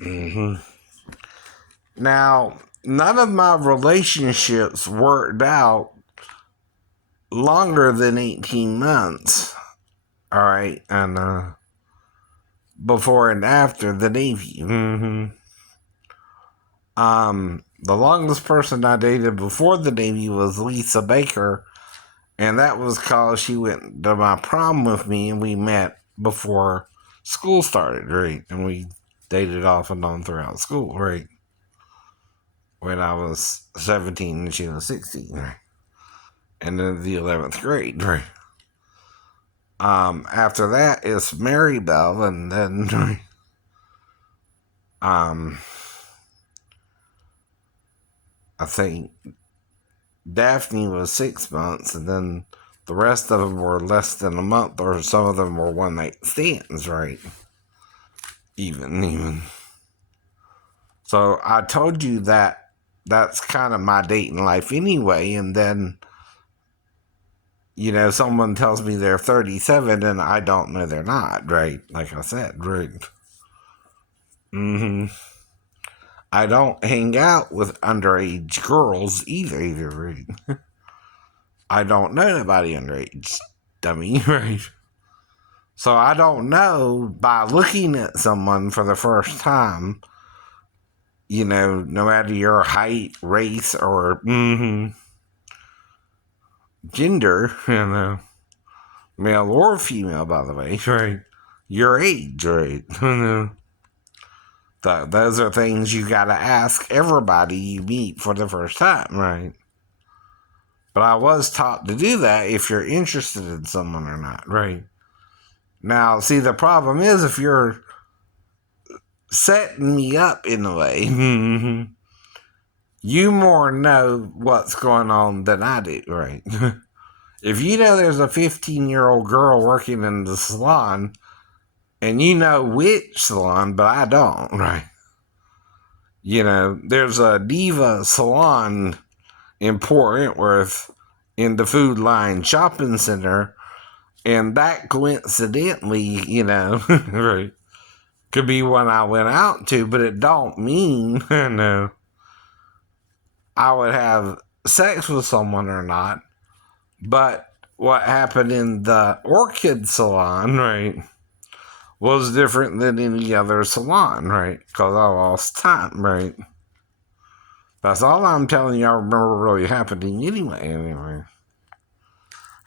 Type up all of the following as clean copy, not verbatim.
hmm Now, none of my relationships worked out longer than 18 months. All right. And before and after the Navy. The longest person I dated before the Navy was Lisa Baker. And that was because she went to my prom with me and we met before school started, right? And we dated off and on throughout school, right? When I was 17 and she was 16, right? And then the 11th grade, right? After that, it's Mary Bell, and then, I think Daphne was 6 months, and then the rest of them were less than a month, or some of them were one night stands, right? Even. So I told you that that's kind of my dating life anyway, and then, someone tells me they're 37 and I don't know they're not, right? Like I said, right? I don't hang out with underage girls either, right? I don't know anybody underage, dummy, right? So I don't know by looking at someone for the first time, no matter your height, race, or gender, male or female, by the way, right? Your age, right? Those are things you gotta ask everybody you meet for the first time, right? But I was taught to do that if you're interested in someone or not, right? Now, see, the problem is if you're setting me up in a way, you more know what's going on than I do, right? If you know there's a 15-year-old girl working in the salon, and you know which salon, but I don't, right? There's a Diva salon in Port Wentworth in the Food Line Shopping Center, and that coincidentally, right, could be one I went out to, but it don't mean, I would have sex with someone or not. But what happened in the Orchid salon, right, was different than any other salon, right? Because I lost time, right? That's all I'm telling you I remember really happening anyway.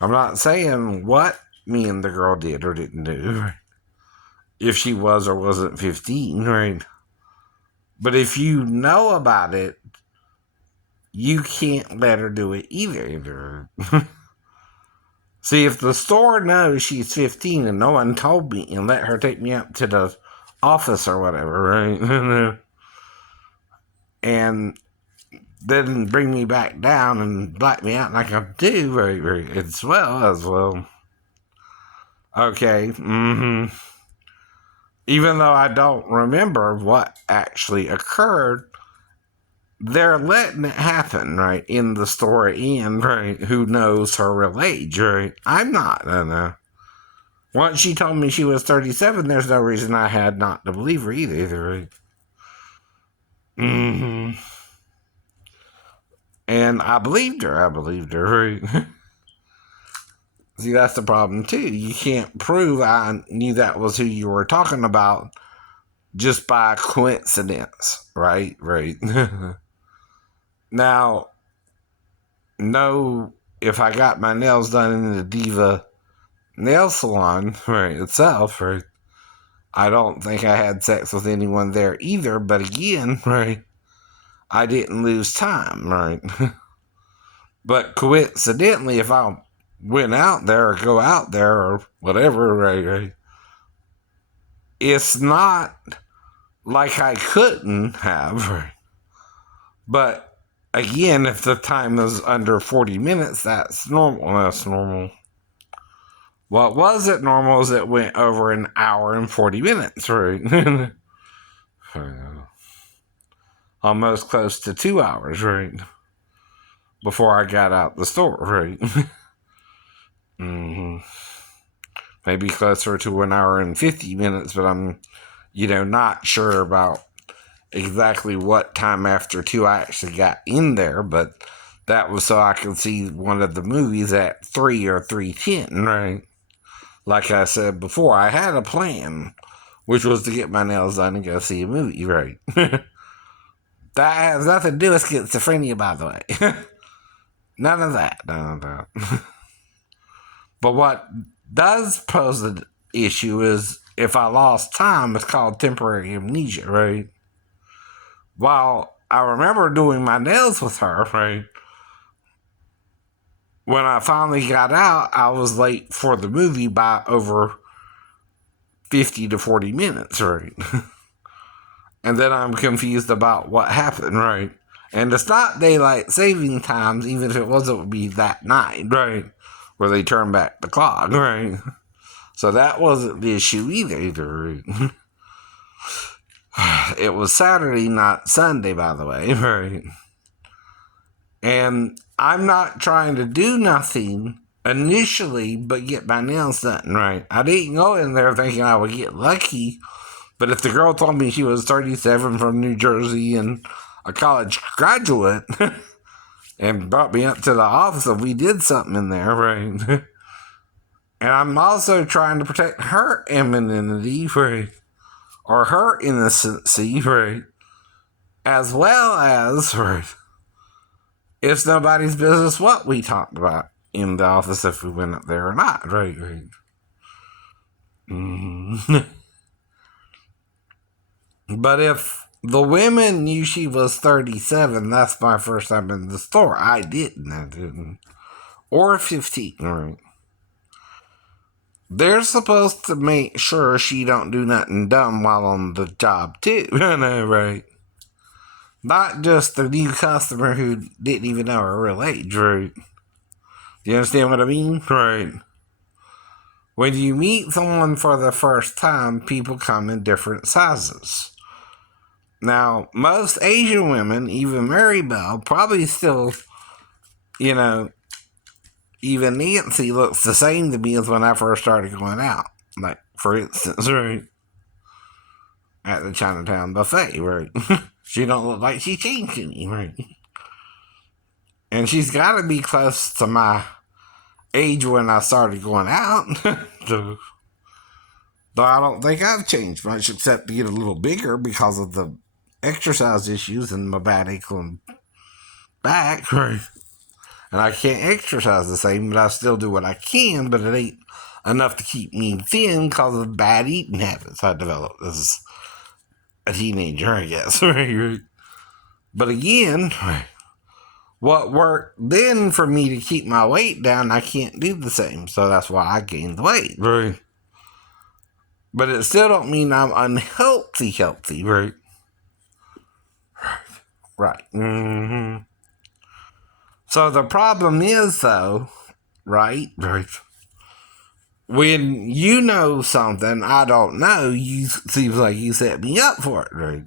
I'm not saying what me and the girl did or didn't do, right? If she was or wasn't 15, right? But if you know about it, you can't let her do it either. See, if the store knows she's 15 and no one told me and let her take me up to the office or whatever, right? And then bring me back down and black me out like I do, right, as well. Okay, Even though I don't remember what actually occurred, they're letting it happen, right, in the story, and, right, who knows her real age, right? I'm not, I know. Once she told me she was 37, there's no reason I had not to believe her either, right? And I believed her, right? See, that's the problem, too. You can't prove I knew that was who you were talking about just by coincidence, right? Right. Now, no, if I got my nails done in the Diva nail salon, right, itself, right, I don't think I had sex with anyone there either, but again, right, I didn't lose time, right? But coincidentally, if I went out there or go out there or whatever, right, it's not like I couldn't have, right? But again, if the time is under 40 minutes, that's normal. What wasn't normal is it went over an hour and 40 minutes, right? Almost close to 2 hours, right? Before I got out the store, right? Maybe closer to an hour and 50 minutes, but I'm, not sure about exactly what time after 2 I actually got in there, but that was so I could see one of the movies at 3 or 3:10, right? Like I said before, I had a plan, which was to get my nails done and go see a movie, right? That has nothing to do with schizophrenia, by the way. None of that. None of that. But what does pose an issue is if I lost time, it's called temporary amnesia, right? While I remember doing my nails with her, right? When I finally got out, I was late for the movie by over 50 to 40 minutes, right? And then I'm confused about what happened, right? And it's not daylight saving times, even if it was, it would be that night, right? Where they turn back the clock, right? So that wasn't the issue either. Right? It was Saturday, not Sunday, by the way, right? And I'm not trying to do nothing initially but get my nails done, right? I didn't go in there thinking I would get lucky, but if the girl told me she was 37 from New Jersey and a college graduate and brought me up to the office and we did something in there, right? And I'm also trying to protect her anonymity, right? Or her innocency, right? As well as, right? It's nobody's business what we talked about in the office if we went up there or not, right? Right. But if the women knew she was 37, that's my first time in the store. I didn't. Or 15, right? They're supposed to make sure she don't do nothing dumb while on the job, too. I know, right? Not just the new customer who didn't even know her real age, right? Do you understand what I mean? Right. When you meet someone for the first time, people come in different sizes. Now, most Asian women, even Mary Bell, probably still, you know, even Nancy looks the same to me as when I first started going out. Like, for instance, right? At the Chinatown buffet, right? She don't look like she changed any, right? And she's got to be close to my age when I started going out. So, though I don't think I've changed much except to get a little bigger because of the exercise issues and my bad ankle and back, right? And I can't exercise the same, but I still do what I can, but it ain't enough to keep me thin because of bad eating habits I developed as a teenager, I guess. Right? But again, what worked then for me to keep my weight down, I can't do the same. So that's why I gained the weight, right? But it still don't mean I'm healthy, right? Right. Mm-hmm. So the problem is, though, right? When you know something I don't know, you seems like you set me up for it, right?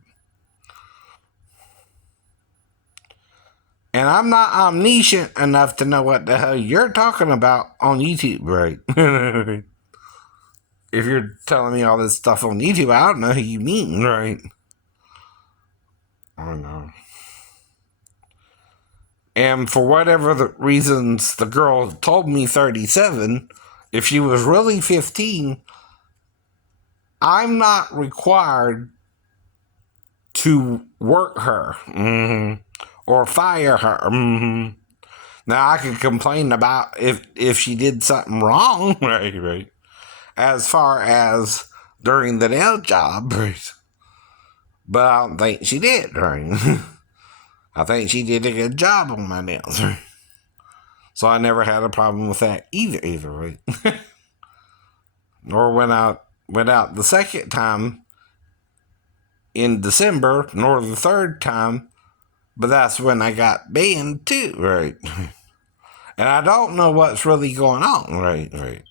And I'm not omniscient enough to know what the hell you're talking about on YouTube, right? If you're telling me all this stuff on YouTube, I don't know who you mean, right? I know. And for whatever the reasons the girl told me 37, if she was really 15, I'm not required to work her or fire her. Now I could complain about if she did something wrong, right? As far as during the nail job, right? But I don't think she did, right? I think she did a good job on my nails, right? So I never had a problem with that either, right? Nor when I went out the second time in December, nor the third time, but that's when I got banned too, right? And I don't know what's really going on, right?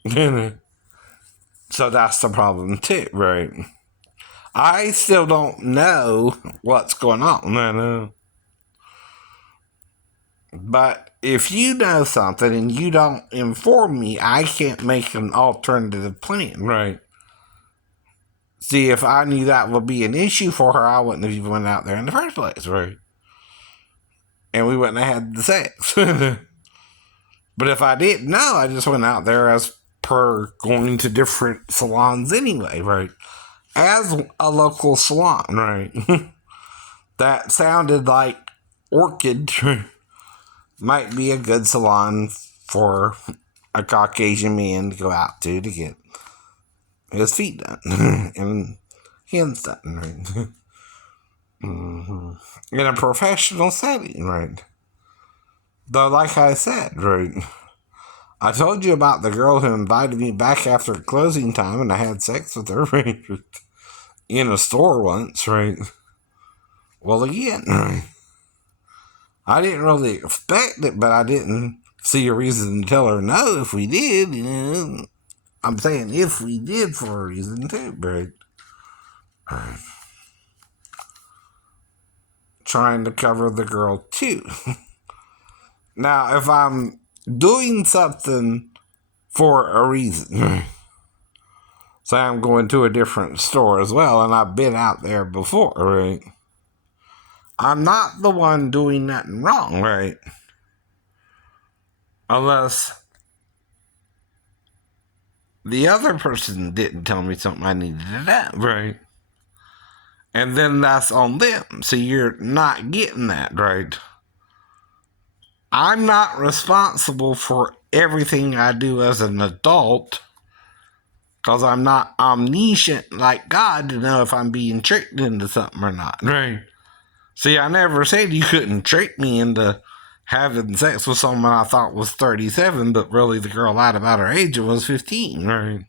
So that's the problem too, right? I still don't know what's going on, I know. But if you know something and you don't inform me, I can't make an alternative plan, right? See, if I knew that would be an issue for her, I wouldn't have even went out there in the first place, right? And we wouldn't have had the sex. But if I didn't know, I just went out there as per going to different salons anyway, right? As a local salon, right? That sounded like Orchid might be a good salon for a Caucasian man to go out to get his feet done and hands done, right? In a professional setting, right? Though, like I said, right, I told you about the girl who invited me back after closing time and I had sex with her, right? In a store once, right? Well, again, right? I didn't really expect it, but I didn't see a reason to tell her no if we did, you know. I'm saying if we did for a reason too, right? Trying to cover the girl too. Now, if I'm doing something for a reason, say I'm going to a different store as well, and I've been out there before, right? I'm not the one doing nothing wrong, right? Unless the other person didn't tell me something I needed to do, right? And then that's on them. So you're not getting that, right? I'm not responsible for everything I do as an adult because I'm not omniscient like God to know if I'm being tricked into something or not, right? See, I never said you couldn't trick me into having sex with someone I thought was 37, but really the girl lied about her age and was 15, right?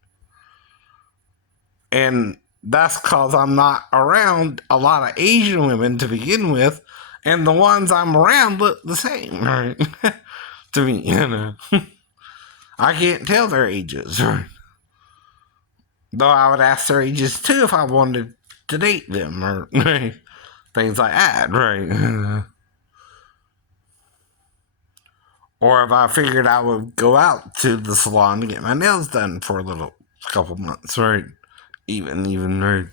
And that's because I'm not around a lot of Asian women to begin with, and the ones I'm around look the same, right? To me, you know. I can't tell their ages, right? Though I would ask their ages too if I wanted to date them, or right? Things like that, right? Or if I figured I would go out to the salon to get my nails done for a couple months, right? Even, right?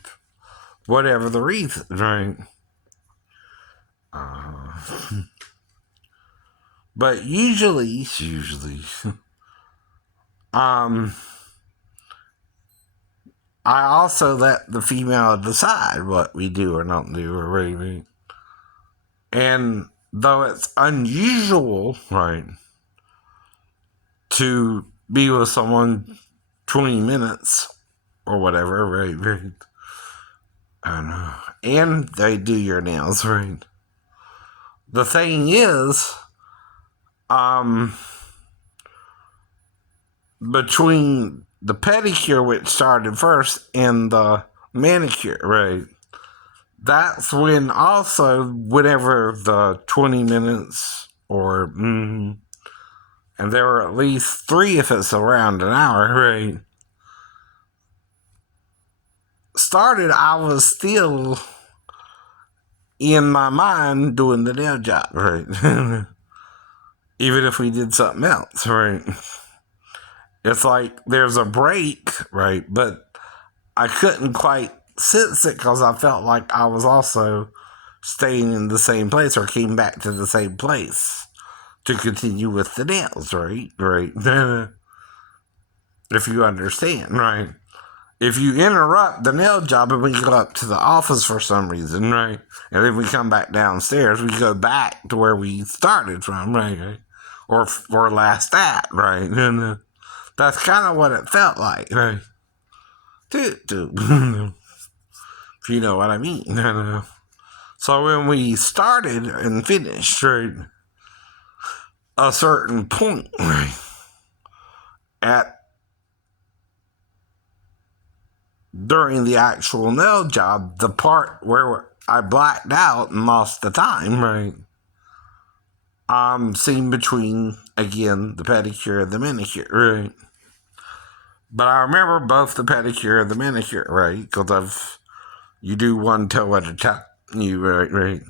Whatever the reason, right? But usually, I also let the female decide what we do or don't do or right. And though it's unusual, right, to be with someone 20 minutes or whatever, right? I don't know. And they do your nails, right? The thing is, between the pedicure, which started first, and the manicure, right? That's when also, whenever the 20 minutes or, and there were at least 3 if it's around an hour, right? Started, I was still in my mind doing the nail job, right? Even if we did something else, right? It's like there's a break, right? But I couldn't quite sense it because I felt like I was also staying in the same place or came back to the same place to continue with the nails, right? Right. If you understand, right? If you interrupt the nail job and we go up to the office for some reason, right? And then we come back downstairs, we go back to where we started from, right? Or last at, right? And that's kind of what it felt like, right? If you know what I mean. So when we started and finished, right, a certain point, right, during the actual nail job, the part where I blacked out and lost the time, right, seen between, again, the pedicure and the manicure, right? But I remember both the pedicure and the manicure, right? Because you do one toe at a time. Right.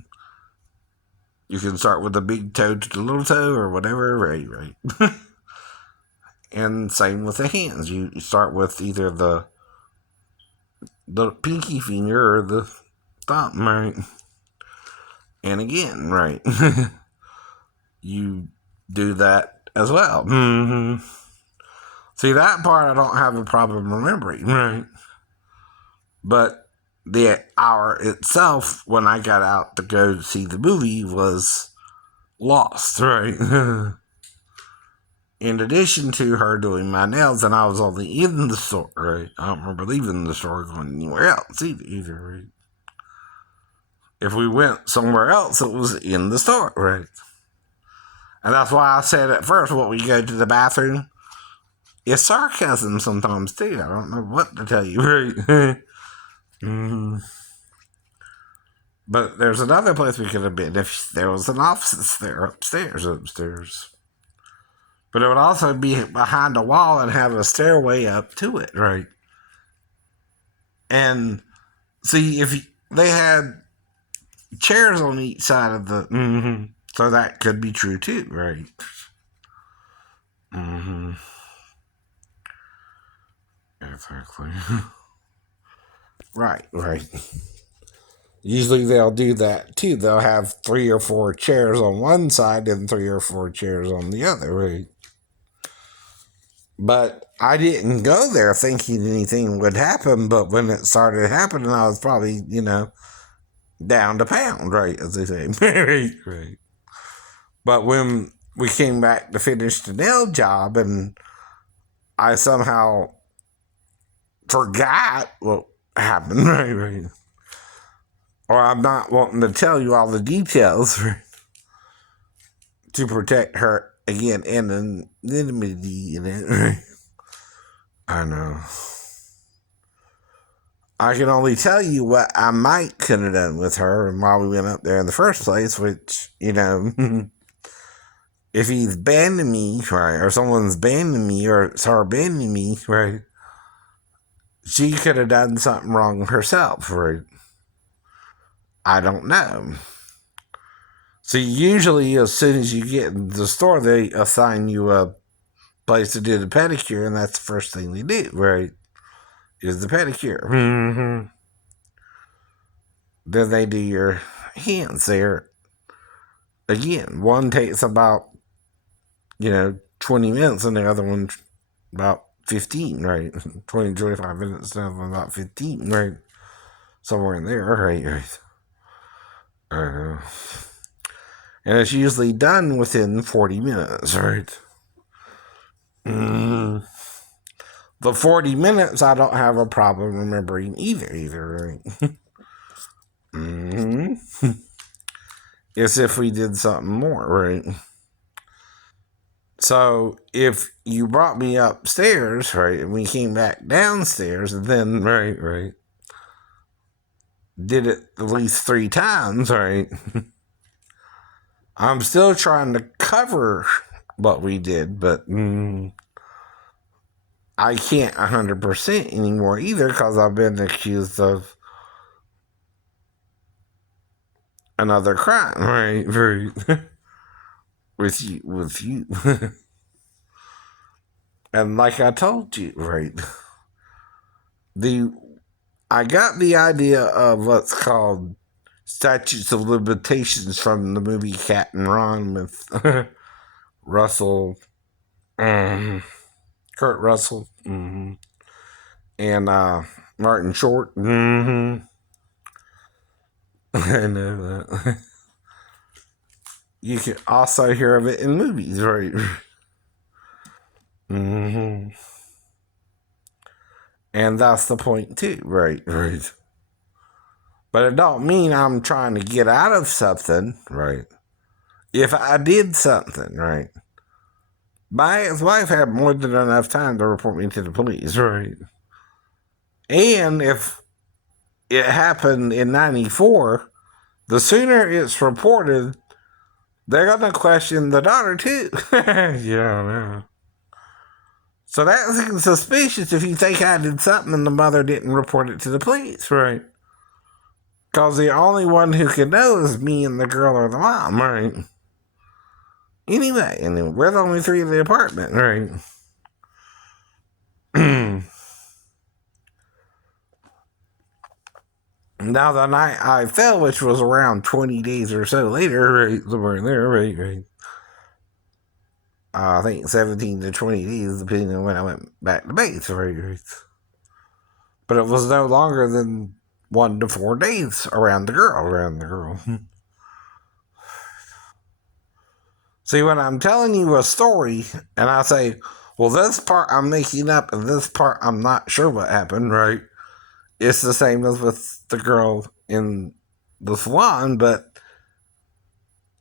You can start with the big toe to the little toe or whatever, right. And same with the hands. You start with either the the pinky finger or the thumb, right? And again, right, you do that as well. Mm-hmm. See, that part I don't have a problem remembering, right? But the hour itself, when I got out to go see the movie, was lost, right? In addition to her doing my nails, and I was only in the store, right? I don't remember leaving the store going anywhere else either, right? If we went somewhere else, it was in the store, right? And that's why I said at first, when we go to the bathroom, it's sarcasm sometimes too. I don't know what to tell you, right? mm. But there's another place we could have been if there was an office there upstairs. But it would also be behind a wall and have a stairway up to it, right? And see, if they had chairs on each side of the, so that could be true too, right? Exactly. Right. Usually they'll do that too. They'll have 3 or 4 chairs on one side and 3 or 4 chairs on the other, right? But I didn't go there thinking anything would happen, but when it started happening, I was probably, down to pound, right, as they say. Right. But when we came back to finish the nail job and I somehow forgot what happened, right. Or I'm not wanting to tell you all the details, right, to protect her again anonymity in it, right? I know. I can only tell you what I might could have done with her and why we went up there in the first place, which, if he's banning me, right, or someone's banning me, or it's her banning me, right, she could have done something wrong herself, right? I don't know. So usually as soon as you get in the store, they assign you a place to do the pedicure, and that's the first thing they do, right, is the pedicure. Mm-hmm. Then they do your hands there. Again, one takes about, 20 minutes, and the other one about 15, right? 20, 25 minutes, the other one about 15, right? Somewhere in there, right? And it's usually done within 40 minutes, right? The 40 minutes, I don't have a problem remembering either, right? It's if we did something more, right? So if you brought me upstairs, right, and we came back downstairs, and then, right, did it at least 3 times, right? I'm still trying to cover what we did, but I can't 100% anymore either because I've been accused of another crime, right? with you. And like I told you, right, I got the idea of what's called statutes of limitations from the movie Cat and Ron with Russell, Kurt Russell, and Martin Short. I know that. You can also hear of it in movies, right? And that's the point too, right? But it don't mean I'm trying to get out of something, right? If I did something, right, my ex-wife had more than enough time to report me to the police, right? And if it happened in 94, the sooner it's reported, they're going to question the daughter too. Yeah. So that's suspicious if you think I did something and the mother didn't report it to the police, right? Because the only one who can know is me and the girl or the mom, right? Anyway, and we're the only 3 in the apartment, right? Now, the night I fell, which was around 20 days or so later, right, somewhere in there, right. I think 17 to 20 days, depending on when I went back to base, right. But it was no longer than 1 to 4 days around the girl. See, when I'm telling you a story and I say, well, this part I'm making up and this part I'm not sure what happened, right? It's the same as with the girl in the salon, but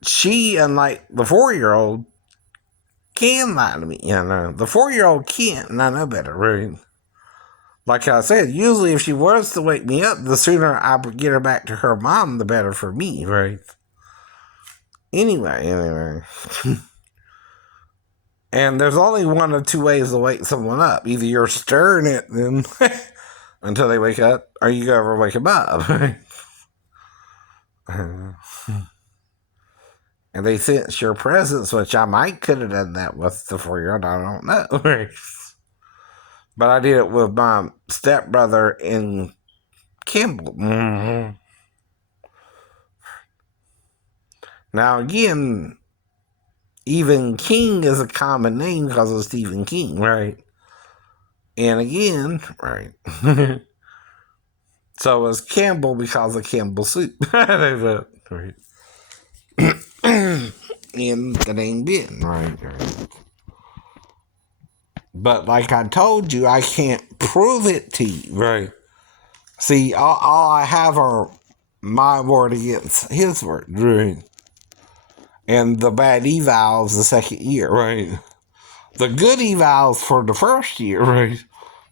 she, unlike the 4-year-old, can lie to me. The 4-year-old can't, and I know better, right? Like I said, usually if she was to wake me up, the sooner I get her back to her mom, the better for me, right? Anyway. And there's only one of two ways to wake someone up. Either you're stirring it them until they wake up, or you go over and wake them up. And they sense your presence, which I might could have done that with the 4-year-old. I don't know. But I did it with my stepbrother in Campbell. Mm-hmm. Now, again, even King is a common name because of Stephen King, right? And again, right. So is Campbell because of Campbell soup. Right. In the name Ben, right. But like I told you, I can't prove it to you, right? See, all I have are my word against his word, right? And the bad evals the second year, right? The good evals for the first year, right?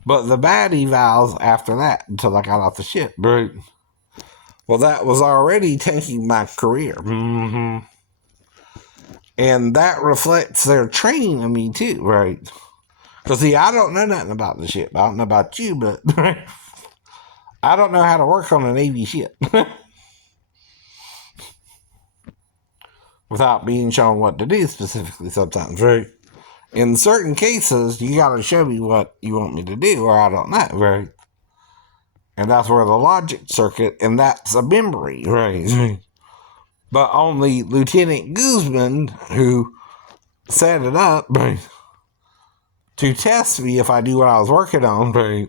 But the bad evals after that until I got off the ship, right? Well, that was already tanking my career. Mm-hmm. And that reflects their training of me too, right? Because, see, I don't know nothing about the ship. I don't know about you, but I don't know how to work on a Navy ship without being shown what to do specifically sometimes, right? In certain cases, you got to show me what you want me to do, or I don't know, right? And that's where the logic circuit, and that's a memory, right? But only Lieutenant Guzman, who set it up, right, to test me if I do what I was working on, right?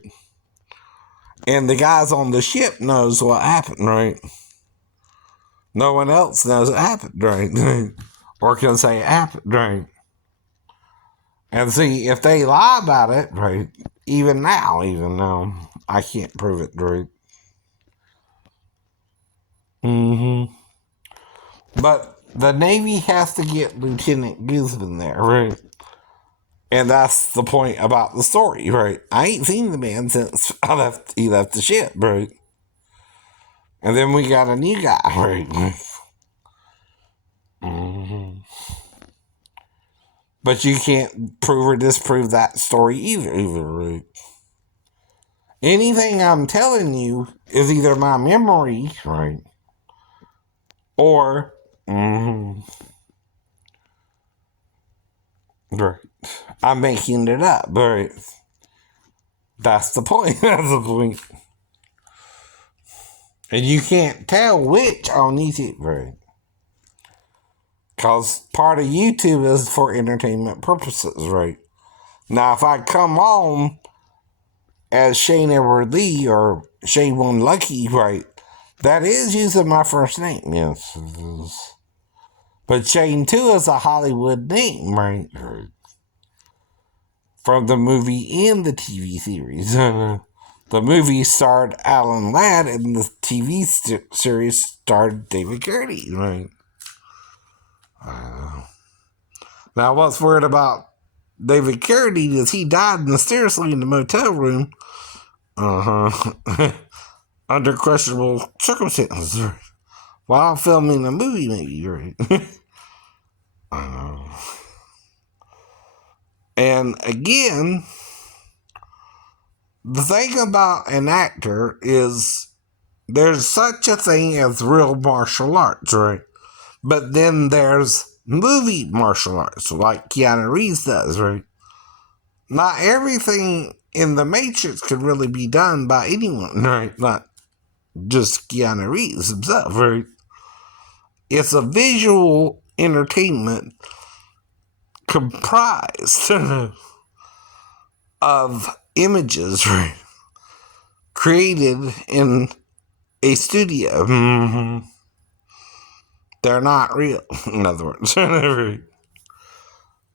And the guys on the ship knows what happened, right? No one else knows it happened, right? Or can say it happened, right? And see, if they lie about it, right, even though I can't prove it, right? Mm-hmm. But the Navy has to get Lieutenant Guzman there, right? And that's the point about the story, right? I ain't seen the man since he left the ship, right? And then we got a new guy, right? Mm-hmm. But you can't prove or disprove that story either, right? Anything I'm telling you is either my memory, right? Or, right, I'm making it up, right? That's the point. That's the point. And you can't tell which on YouTube, right? Because part of YouTube is for entertainment purposes, right? Now, if I come on as Shane Edward Lee or Shane One Lucky, right, that is using my first name, yes. But Shane 2 is a Hollywood name, right? From the movie and the TV series. The movie starred Alan Ladd, and the TV series starred David Carradine, right? Now, what's weird about David Carradine is he died mysteriously in the motel room. Under questionable circumstances, right? While filming a movie, maybe, right? And again, the thing about an actor is there's such a thing as real martial arts, right? But then there's movie martial arts, like Keanu Reeves does, right? Not everything in the Matrix could really be done by anyone, right? just Keanu Reeves himself, right? It's a visual entertainment comprised of images, right, created in a studio. Mm-hmm. They're not real, in other words.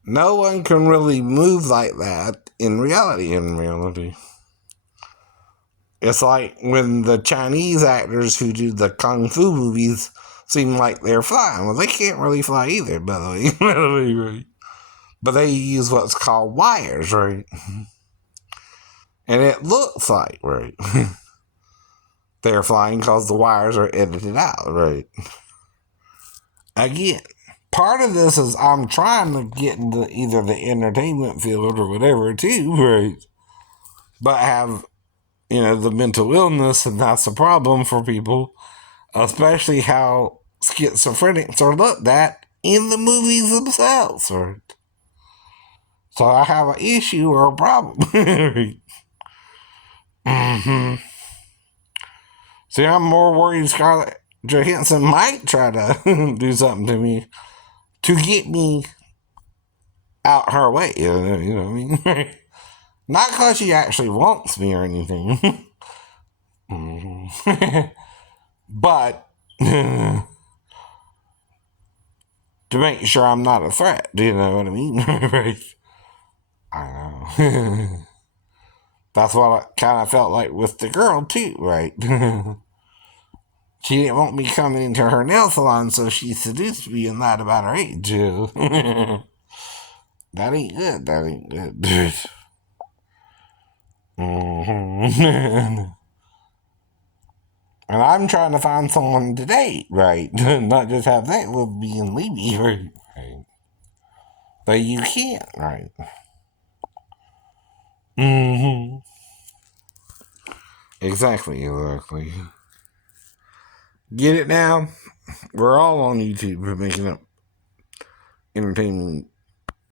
No one can really move like that in reality. It's like when the Chinese actors who do the kung fu movies seem like they're flying. Well, they can't really fly either, by the way. Right? But they use what's called wires, right? And it looks like, right, they're flying because the wires are edited out, right? Again, part of this is I'm trying to get into either the entertainment field or whatever, too, right? But have, the mental illness, and that's a problem for people, especially how schizophrenics are looked at in the movies themselves, right? So I have an issue or a problem. Mm-hmm. See, I'm more worried Scarlett Johansson might try to do something to me to get me out her way. You know what I mean? Not because she actually wants me or anything. But to make sure I'm not a threat. Do you know what I mean? Right? I know. That's what I kind of felt like with the girl, too, right? She didn't want me coming into her nail salon, so she seduced me and lied about her age. That ain't good. That ain't good, dude. And I'm trying to find someone to date, right? Not just have that with me and leave me, right? But you can't, right? Mm-hmm. Exactly. Get it now? We're all on YouTube for making up entertainment